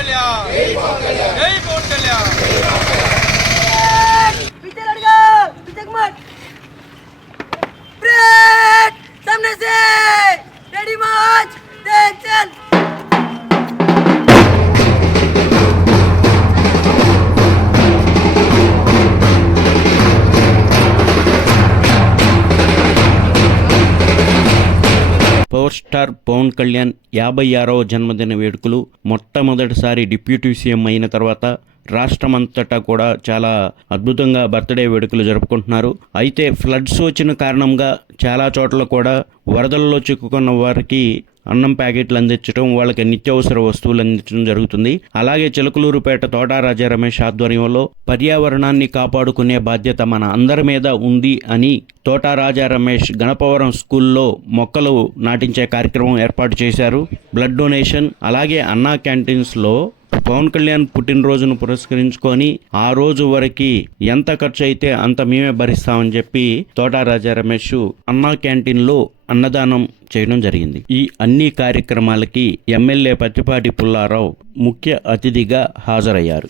कल्याण जय पवन कल्याण पीछे लड़ गया पीछे मत ब्रेक सामने से ready march tension power star Pawan Kalyan 56వ జన్మదిన వేడుకలు మొట్టమొదటిసారి డిప్యూటీ సీఎం అయిన తర్వాత రాష్ట్రమంతటా కూడా చాలా అద్భుతంగా బర్త్డే వేడుకలు జరుపుకుంటున్నారు. అయితే ఫ్లడ్స్ వచ్చిన కారణంగా చాలా చోట్ల కూడా వరదల్లో చిక్కుకున్న వారికి అన్నం ప్యాకెట్లు అందించడం, వాళ్ళకి నిత్యావసర వస్తువులు అందించడం జరుగుతుంది. అలాగే చిలకలూరుపేట తోట రాజా రమేష్ ఆధ్వర్యంలో పర్యావరణాన్ని కాపాడుకునే బాధ్యత మన అందరి మీద ఉంది అని తోట రాజా రమేష్ గణపవరం స్కూల్లో మొక్కలు నాటించే కార్యక్రమం ఏర్పాటు చేశారు. బ్లడ్ డొనేషన్, అలాగే అన్నా క్యాంటీన్స్లో పవన్ కళ్యాణ్ పుట్టినరోజును పురస్కరించుకొని ఆ రోజు వరకు ఎంత ఖర్చు అయితే అంత మేమే భరిస్తామని చెప్పి తోట రాజా రమేష్ అన్నా క్యాంటీన్లో అన్నదానం చేయడం జరిగింది. ఈ అన్ని కార్యక్రమాలకి ఎమ్మెల్యే పత్తిపాటి పుల్లారావు ముఖ్య అతిథిగా హాజరయ్యారు.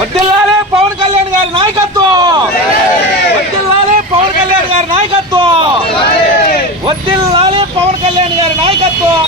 వడ్డిల్లాలే పవన్ కళ్యాణ్ గారి నాయకత్వం, వడ్డిల్లాలే పవన్ కళ్యాణ్ గారి నాయకత్వం, వడ్డిల్లాలే పవన్ కళ్యాణ్ గారి నాయకత్వం.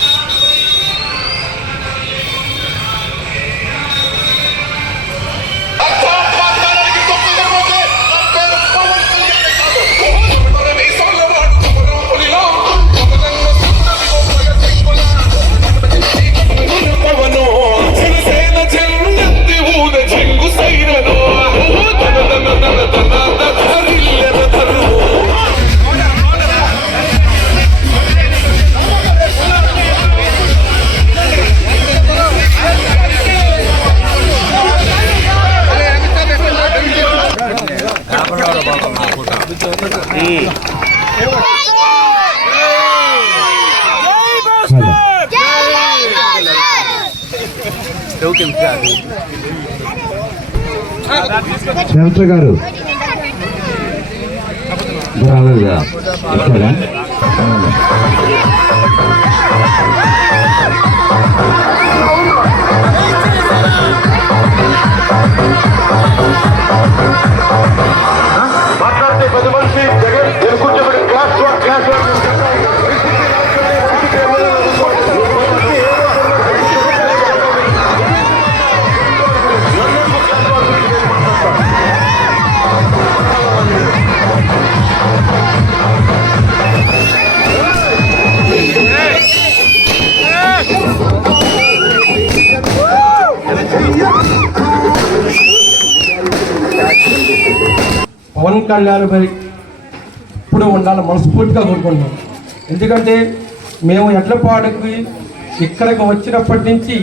శాంత గారు మాట్లాడితే 10 మంది జగన్ కూర్చోబెట్టి క్లాస్ పవన్ కళ్యాణ్ పై ఇప్పుడు ఉండాలని మనస్ఫూర్తిగా కోరుకుంటున్నాం. ఎందుకంటే మేము ఎడ్లపాడుకి ఇక్కడికి వచ్చినప్పటి నుంచి